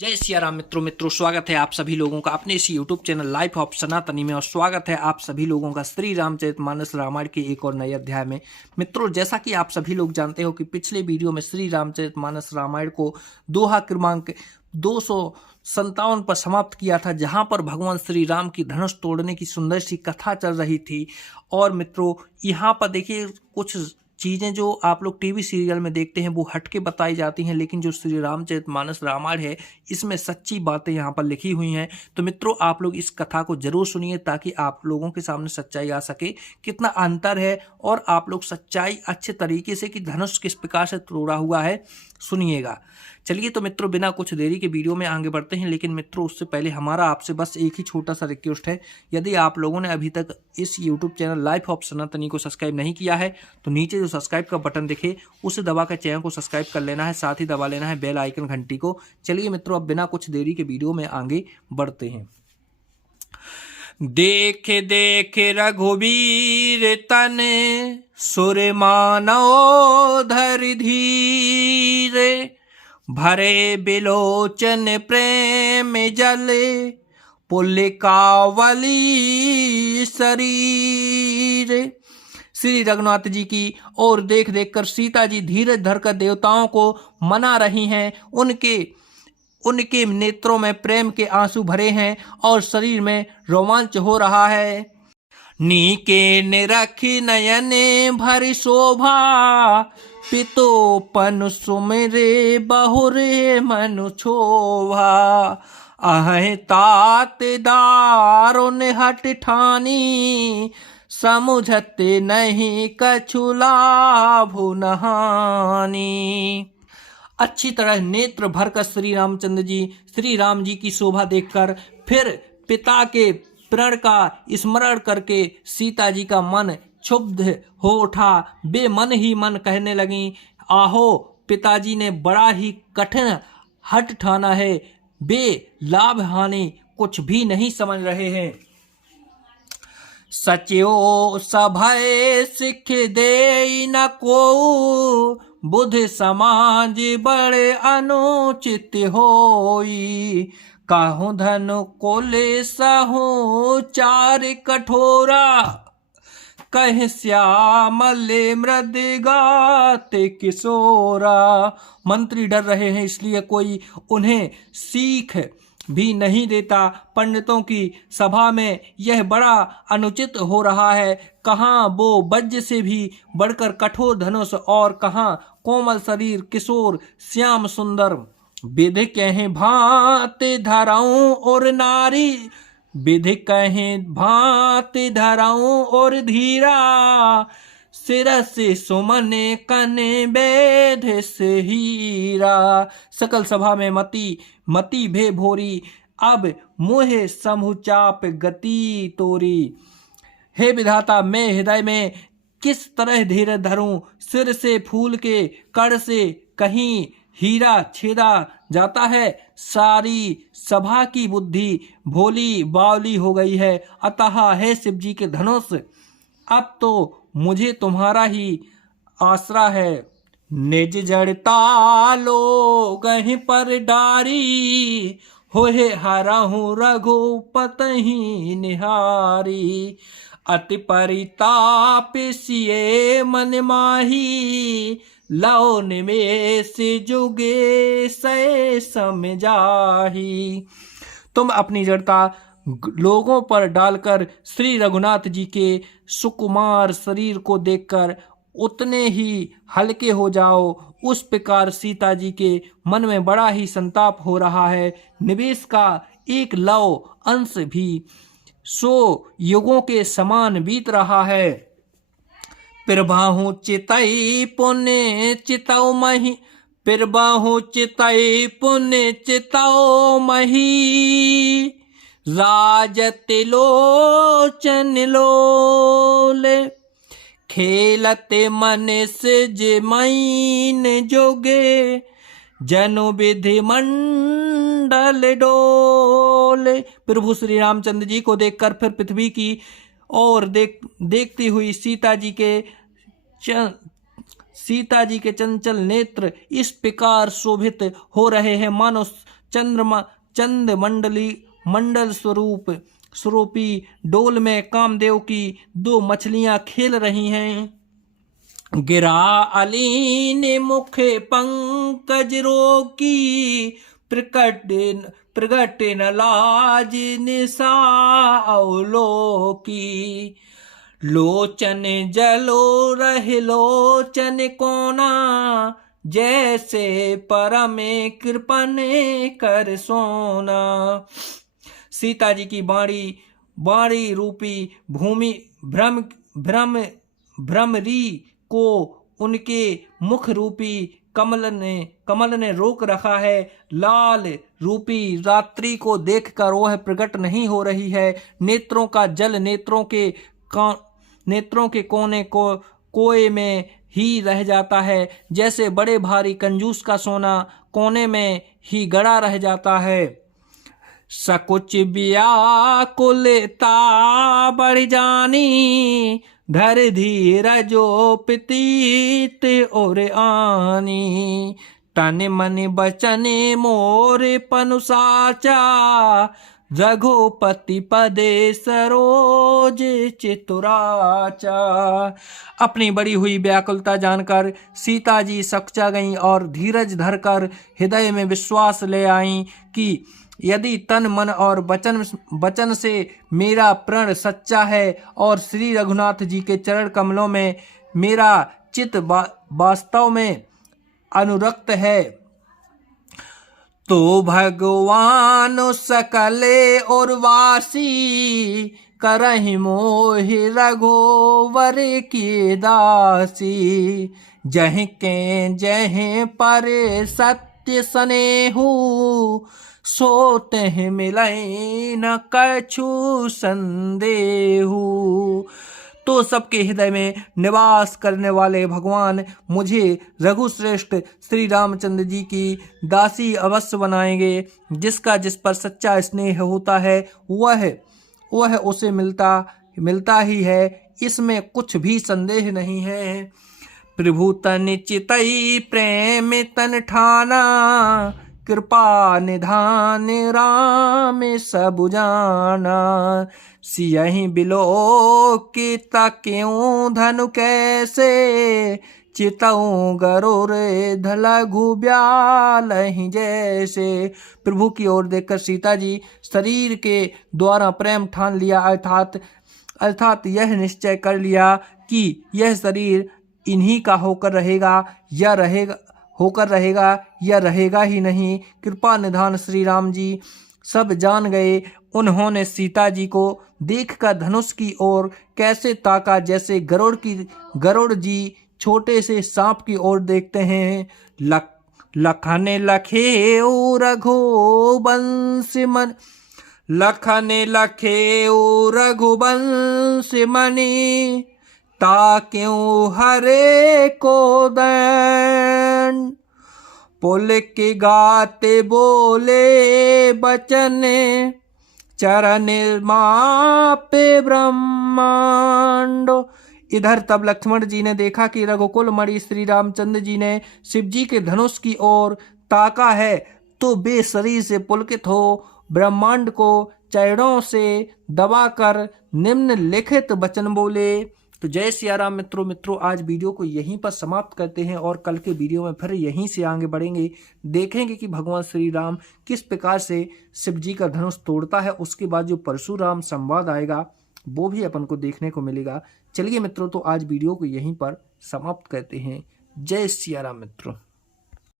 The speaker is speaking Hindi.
जय सिया राम मित्रों स्वागत है आप सभी लोगों का अपने इस YouTube चैनल लाइफ ऑफ सनातनी में। और स्वागत है आप सभी लोगों का श्री रामचरितमानस रामायण के एक और नए अध्याय में। मित्रों, जैसा कि आप सभी लोग जानते हो कि पिछले वीडियो में श्री रामचरितमानस रामायण को दोहा क्रमांक 257 पर समाप्त किया था, जहां पर भगवान श्री राम की धनुष तोड़ने की सुंदर सी कथा चल रही थी। और मित्रों, यहाँ पर देखिए कुछ चीज़ें जो आप लोग टीवी सीरियल में देखते हैं वो हटके बताई जाती हैं, लेकिन जो श्री रामचरितमानस रामायण है इसमें सच्ची बातें यहाँ पर लिखी हुई हैं। तो मित्रों, आप लोग इस कथा को जरूर सुनिए ताकि आप लोगों के सामने सच्चाई आ सके, कितना अंतर है और आप लोग सच्चाई अच्छे तरीके से कि धनुष किस प्रकार से तोड़ा हुआ है सुनिएगा। चलिए तो मित्रों, बिना कुछ देरी के वीडियो में आगे बढ़ते हैं। लेकिन मित्रों, उससे पहले हमारा आपसे बस एक ही छोटा सा रिक्वेस्ट है, यदि आप लोगों ने अभी तक इस यूट्यूब चैनल लाइफ ऑफ सनातनी को सब्सक्राइब नहीं किया है तो नीचे जो सब्सक्राइब का बटन दिखे उसे दबाकर चैनल को सब्सक्राइब कर लेना है, साथ ही दबा लेना है बेल आइकन घंटी को। चलिए मित्रों, अब बिना कुछ देरी के वीडियो में आगे बढ़ते हैं। देख देख रघुबीर तन सुर मानव धर धीरे, भरे बिलोचन प्रेम जल पुलिकावली शरीर। श्री रघुनाथ जी की और देख देख कर सीता जी धीरज धरकर देवताओं को मना रही हैं। उनके नेत्रों में प्रेम के आंसू भरे हैं और शरीर में रोमांच हो रहा है। नीके निरखी नयने भरी शोभा, पितोपन सुमिरे बहुरे मनु छोभा। अह तात दारुन हट ठानी, समुझते नहीं कछु लाभु नहानी। अच्छी तरह नेत्र भरकर श्री राम जी की शोभा देखकर फिर पिता के प्रण का स्मरण करके सीता जी का मन क्षुब्ध हो उठा। वे मन ही मन कहने लगी, आहो पिताजी ने बड़ा ही कठिन हठ ठाना है, वे लाभ हानि कुछ भी नहीं समझ रहे हैं। सच्यो सभय सिख दे न को, बुध समाज बड़े अनुचित होई। कहूँ धनु कोले सहु चार कठोरा, कह श्यामले मृद गाते किशोरा। मंत्री डर रहे हैं इसलिए कोई उन्हें सीख भी नहीं देता। पंडितों की सभा में यह बड़ा अनुचित हो रहा है। कहाँ वो वज्र से भी बढ़कर कठोर धनुष और कहाँ कोमल शरीर किशोर श्याम सुंदर। विधि कहें भांति धराऊं और नारी, विधि कहें भांति धराऊं और धीरा। सिरस सुमने कने बेध से हीरा। सकल सभा में मती भे भोरी, अब मोहे समूचाप गति तोरी। हे विधाता, मैं हृदय में किस तरह धीरज धरूं। सिर से फूल के कड़ से कहीं हीरा छेदा जाता है। सारी सभा की बुद्धि भोली बावली हो गई है। अतः हे शिव जी के धनुष, अब तो मुझे तुम्हारा ही आसरा है। निज जड़ता लोगहि पर डारी, होए हरहु रघुपति निहारी। अति परिताप सिए मन माही, लौ निमेष जुगे से समझाही। तुम अपनी जड़ता लोगों पर डालकर श्री रघुनाथ जी के सुकुमार शरीर को देखकर उतने ही हल्के हो जाओ। उस प्रकार सीता जी के मन में बड़ा ही संताप हो रहा है। निवेश का एक लौ अंश भी 100 युगों के समान बीत रहा है। पिरबाहु चितई पुण्य चितौ मही, पिरबाहु चितई पुण्य चितौ मही। राजत लोचन लोले, खेलते मन से जमैन जोगे। जनु विधि मंडल डोले। प्रभु श्री रामचंद्र जी को देखकर फिर पृथ्वी की और देखती हुई सीता जी के चंचल नेत्र इस प्रकार शोभित हो रहे हैं मानो चंद मंडल स्वरूपी डोल में कामदेव की 2 मछलियां खेल रही हैं। गिरा अली ने मुखे पंकज रोकी, प्रगट न लाज निशा अवलोकी। लोचन जलो रहे लोचन कोना, जैसे परम कृपन कर सोना। सीता जी की बाणी रूपी भूमि भ्रमरी को उनके मुख रूपी कमल ने रोक रखा है। लाल रूपी रात्रि को देखकर वह प्रकट नहीं हो रही है। नेत्रों का जल नेत्रों के कोने में ही रह जाता है, जैसे बड़े भारी कंजूस का सोना कोने में ही गड़ा रह जाता है। सकुच व्याकुलता बढ़ जानी, धर धीरजो प्रतीत और आनी। तन मन बचन मोर पनु साचा, रघुपति पदे सरोज चितुराचा। अपनी बड़ी हुई व्याकुलता जानकर सीता जी सकचा गईं और धीरज धरकर हृदय में विश्वास ले आईं कि यदि तन मन और वचन से मेरा प्रण सच्चा है और श्री रघुनाथ जी के चरण कमलों में मेरा चित्त वास्तव में अनुरक्त है, तो भगवान सकले और वासी, करहि मोहि रघुवर की दासी। जह पर सत्य स्नेहु, सोते मिलई न कछु संदेहु। तो सबके हृदय में निवास करने वाले भगवान मुझे रघुश्रेष्ठ श्री रामचंद्र जी की दासी अवश्य बनाएंगे। जिसका जिस पर सच्चा स्नेह होता है वह उसे मिलता ही है, इसमें कुछ भी संदेह नहीं है। प्रभु तन चितई प्रेम तन ठाना, कृपा निधान राम सब जाना। सियहि बिलो की तक्यों धनु कैसे, चितऊं गरुर लघु ब्यालहि जैसे। प्रभु की ओर देखकर सीता जी शरीर के द्वारा प्रेम ठान लिया, अर्थात यह निश्चय कर लिया कि यह शरीर इन्हीं का होकर रहेगा ही नहीं। कृपा निधान श्री राम जी सब जान गए। उन्होंने सीता जी को देखकर धनुष की ओर कैसे ताका, जैसे गरुड़ जी छोटे से सांप की ओर देखते हैं। लखन लखे रघुवंश मणि, ताक्यों हरे को दैन। पुल के गाते बोले बचन, चरण मापे ब्रह्मांड। इधर तब लक्ष्मण जी ने देखा कि रघुकुल मणि श्री रामचंद्र जी ने शिव जी के धनुष की ओर ताका है, तो बेशरीर से पुलकित हो ब्रह्मांड को चरणों से दबाकर निम्नलिखित वचन बोले। तो जय सिया राम मित्रों, आज वीडियो को यहीं पर समाप्त करते हैं और कल के वीडियो में फिर यहीं से आगे बढ़ेंगे। देखेंगे कि भगवान श्री राम किस प्रकार से शिव जी का धनुष तोड़ता है। उसके बाद जो परशुराम संवाद आएगा वो भी अपन को देखने को मिलेगा। चलिए मित्रों, तो आज वीडियो को यहीं पर समाप्त करते हैं। जय सिया राम मित्रों।